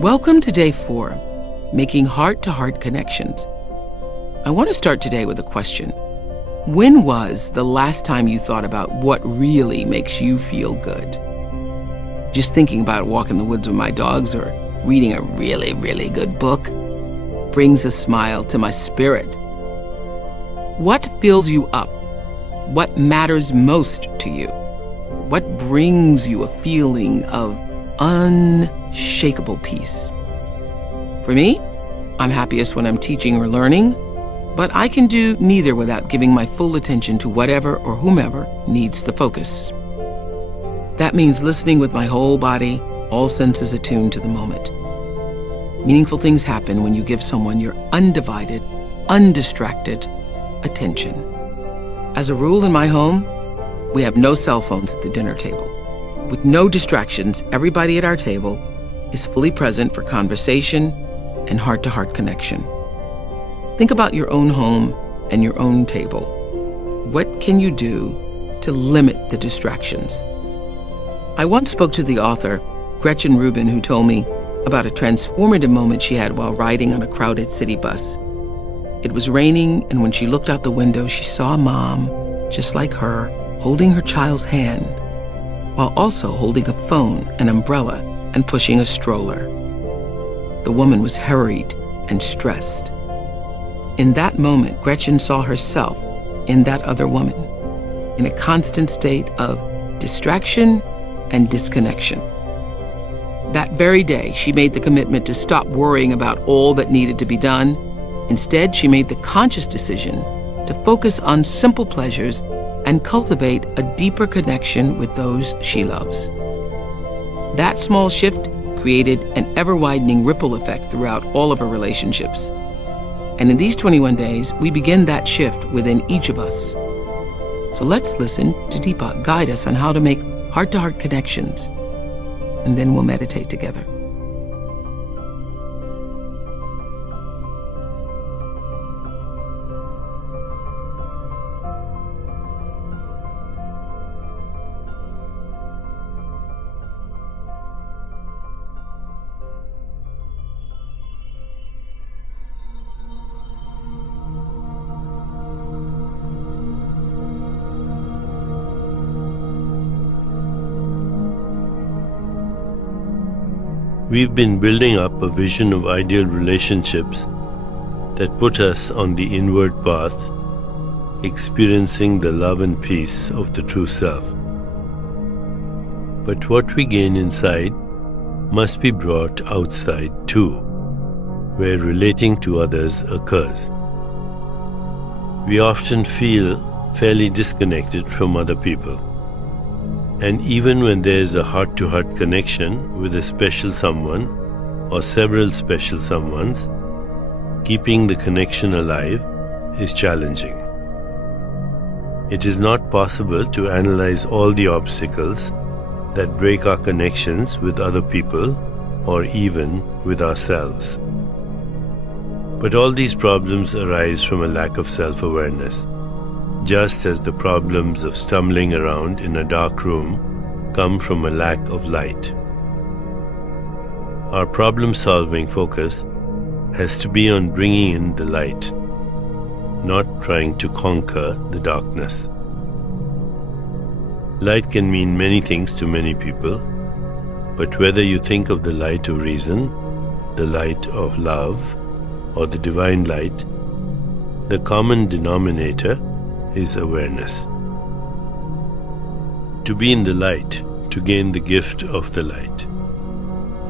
Welcome to day 4, making heart-to-heart connections. I want to start today with a question. When was the last time you thought about what really makes you feel good? Just thinking about walking the woods with my dogs or reading a really, really good book brings a smile to my spirit. What fills you up? What matters most to you? What brings you a feeling of unshakable peace? For me, I'm happiest when I'm teaching or learning, but I can do neither without giving my full attention to whatever or whomever needs the focus. That means listening with my whole body, all senses attuned to the moment. Meaningful things happen when you give someone your undivided, undistracted attention. As a rule in my home, we have no cell phones at the dinner table. With no distractions, everybody at our table is fully present for conversation and heart-to-heart connection. Think about your own home and your own table. What can you do to limit the distractions? I once spoke to the author, Gretchen Rubin, who told me about a transformative moment she had while riding on a crowded city bus. It was raining, and when she looked out the window, she saw a mom, just like her, holding her child's hand, while also holding a phone, an umbrella, and pushing a stroller. The woman was hurried and stressed. In that moment, Gretchen saw herself in that other woman, in a constant state of distraction and disconnection. That very day, she made the commitment to stop worrying about all that needed to be done. Instead, she made the conscious decision to focus on simple pleasures and cultivate a deeper connection with those she loves. That small shift created an ever-widening ripple effect throughout all of her relationships. And in these 21 days, we begin that shift within each of us. So let's listen to Deepak guide us on how to make heart-to-heart connections, and then we'll meditate together. We've been building up a vision of ideal relationships that put us on the inward path, experiencing the love and peace of the true self. But what we gain inside must be brought outside too, where relating to others occurs. We often feel fairly disconnected from other people. And even when there is a heart-to-heart connection with a special someone or several special someones, keeping the connection alive is challenging. It is not possible to analyze all the obstacles that break our connections with other people or even with ourselves. But all these problems arise from a lack of self-awareness. Just as the problems of stumbling around in a dark room come from a lack of light. Our problem-solving focus has to be on bringing in the light, not trying to conquer the darkness. Light can mean many things to many people, but whether you think of the light of reason, the light of love, or the divine light, the common denominator is awareness. To be in the light, to gain the gift of the light,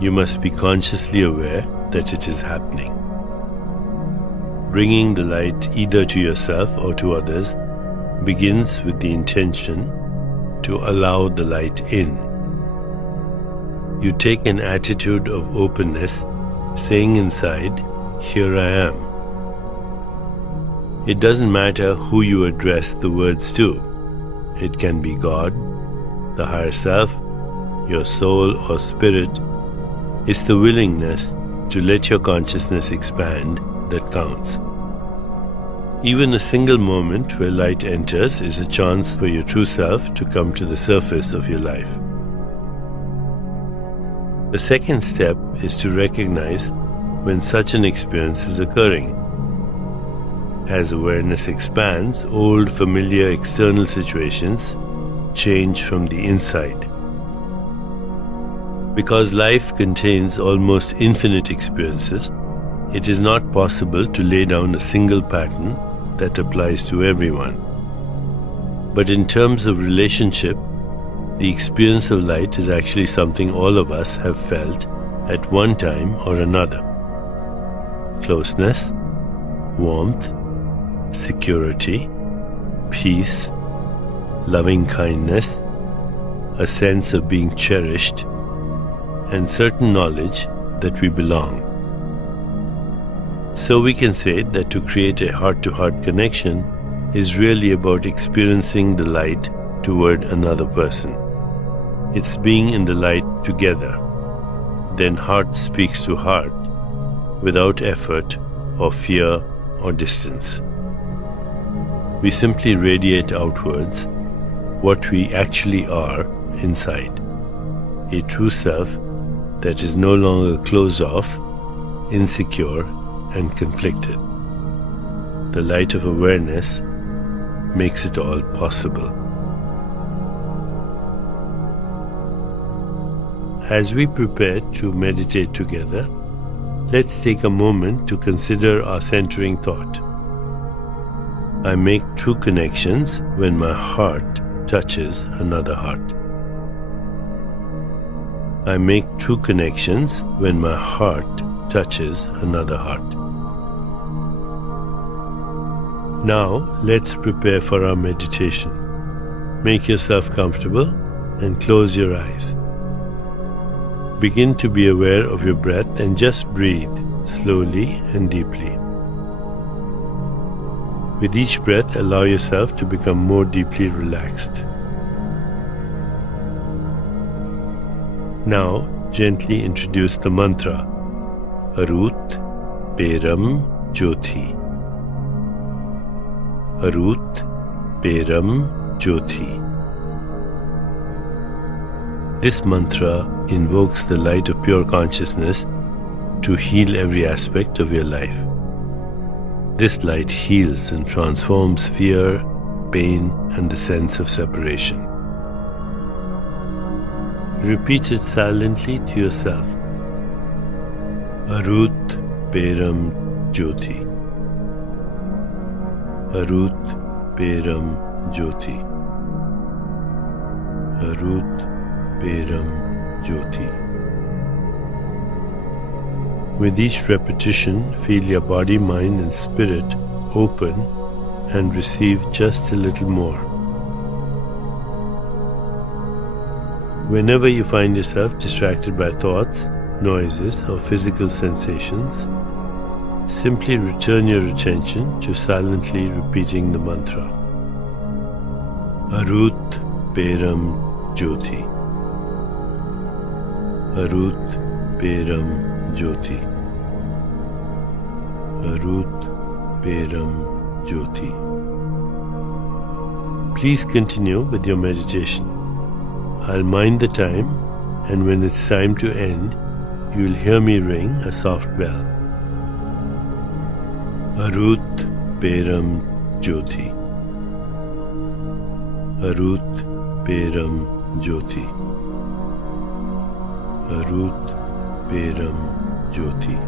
you must be consciously aware that it is happening. Bringing the light either to yourself or to others begins with the intention to allow the light in. You take an attitude of openness, saying inside, "Here I am." It doesn't matter who you address the words to. It can be God, the higher self, your soul or spirit. It's the willingness to let your consciousness expand that counts. Even a single moment where light enters is a chance for your true self to come to the surface of your life. The second step is to recognize when such an experience is occurring. As awareness expands, old familiar external situations change from the inside. Because life contains almost infinite experiences, it is not possible to lay down a single pattern that applies to everyone. But in terms of relationship, the experience of light is actually something all of us have felt at one time or another. Closeness, warmth, security, peace, loving kindness, a sense of being cherished, and certain knowledge that we belong. So we can say that to create a heart-to-heart connection is really about experiencing the light toward another person. It's being in the light together. Then heart speaks to heart without effort or fear or distance. We simply radiate outwards what we actually are inside, a true self that is no longer closed off, insecure, and conflicted. The light of awareness makes it all possible. As we prepare to meditate together, let's take a moment to consider our centering thought. I make true connections when my heart touches another heart. I make true connections when my heart touches another heart. Now, let's prepare for our meditation. Make yourself comfortable and close your eyes. Begin to be aware of your breath and just breathe slowly and deeply. With each breath, allow yourself to become more deeply relaxed. Now, gently introduce the mantra, Arut Peram Jyoti. Arut Peram Jyoti. This mantra invokes the light of pure consciousness to heal every aspect of your life. This light heals and transforms fear, pain, and the sense of separation. Repeat it silently to yourself. Arut Peram Jyoti. Arut Peram Jyoti. Arut Peram Jyoti. With each repetition, feel your body, mind, and spirit open and receive just a little more. Whenever you find yourself distracted by thoughts, noises, or physical sensations, simply return your attention to silently repeating the mantra. Arut Peram Jyoti. Arut Peram Jyoti. Arut Peram Jyoti. Please continue with your meditation. I'll mind the time, and when it's time to end, you'll hear me ring a soft bell. Arut Peram Jyoti. Arut Peram Jyoti. Arut Peram Jyoti.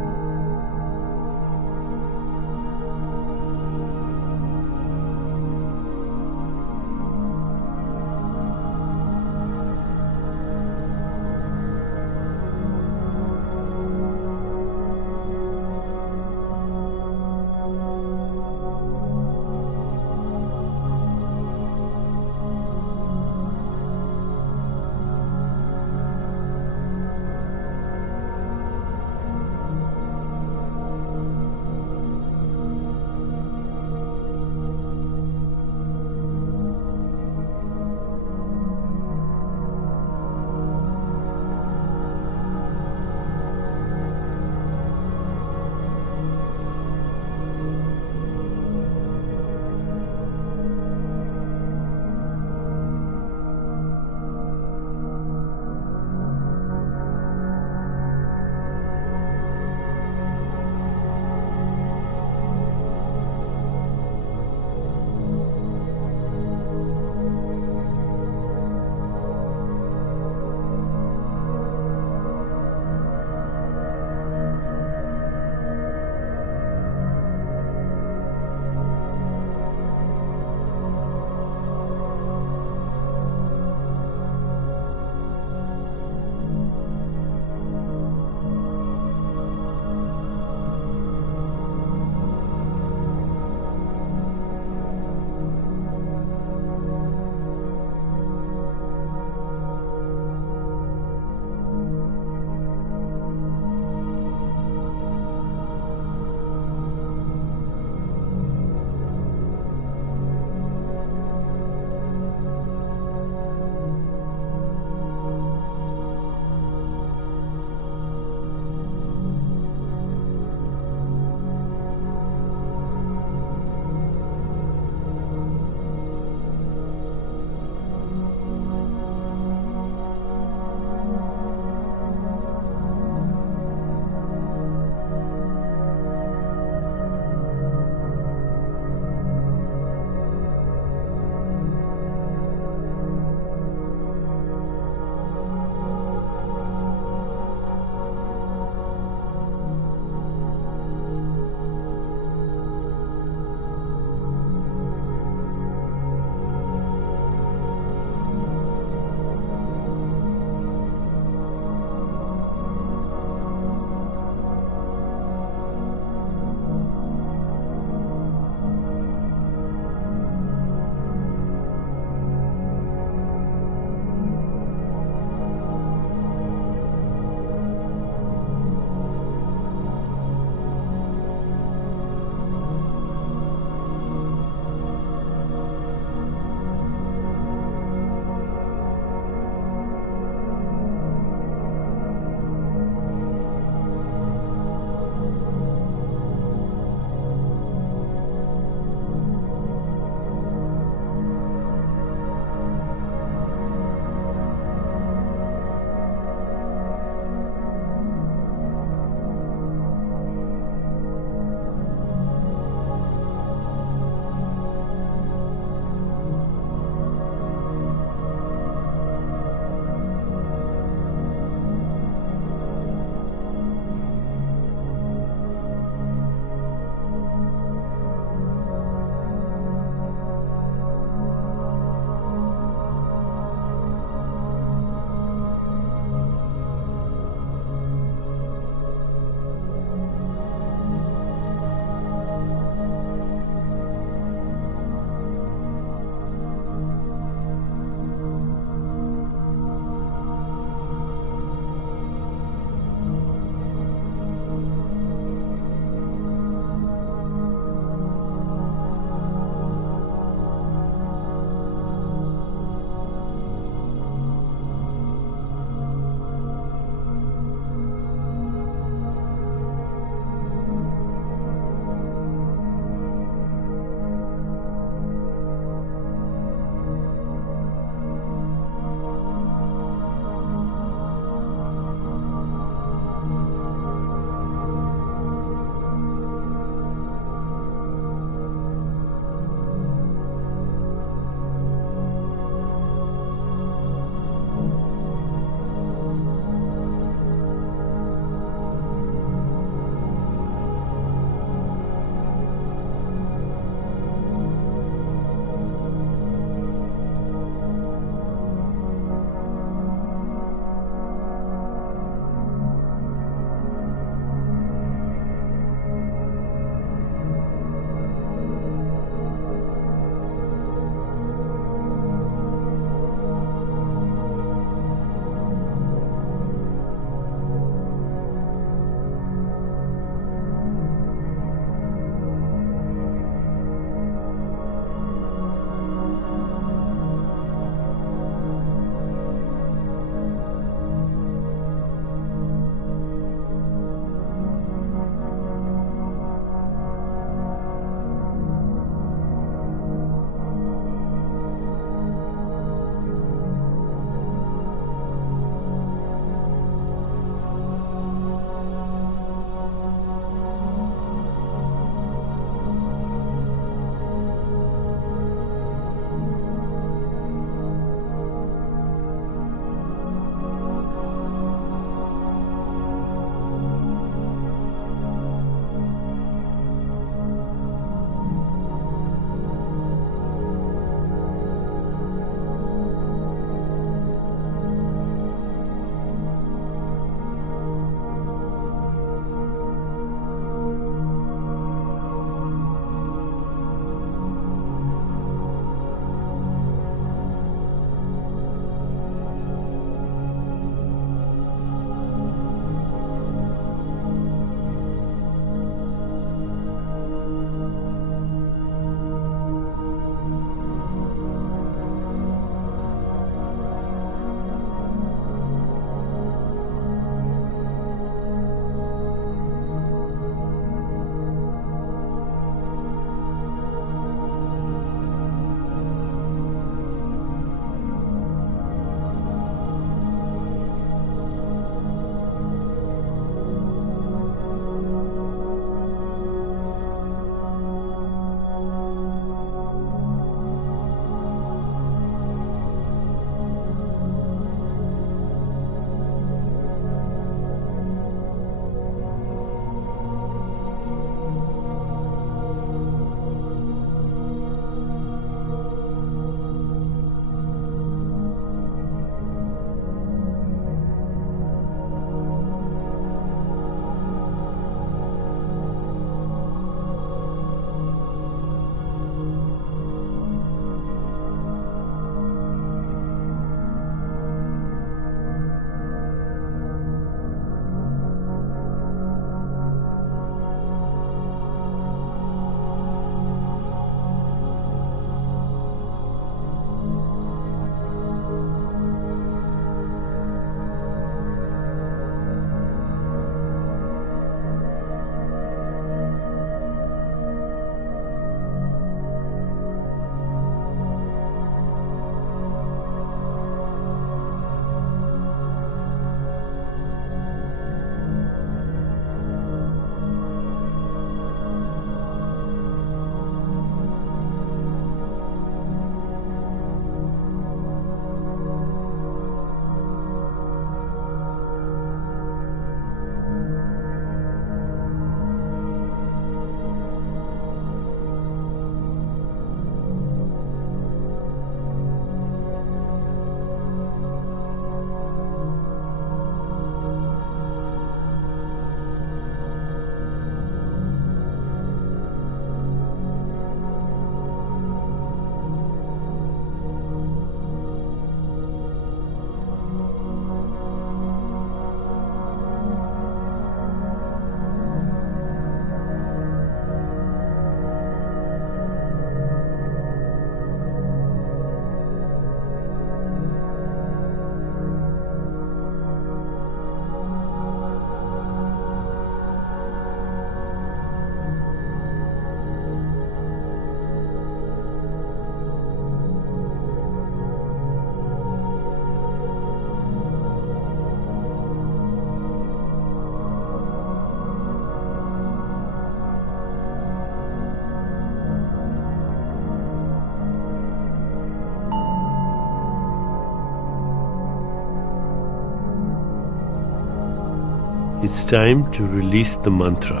It's time to release the mantra.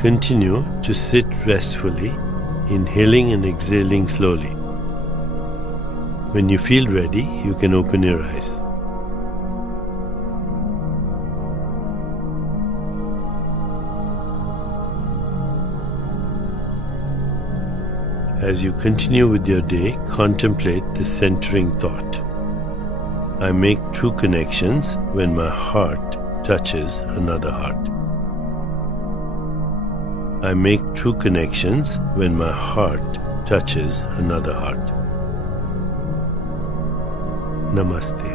Continue to sit restfully, inhaling and exhaling slowly. When you feel ready, you can open your eyes. As you continue with your day, contemplate the centering thought. I make true connections when my heart touches another heart. I make true connections when my heart touches another heart. Namaste.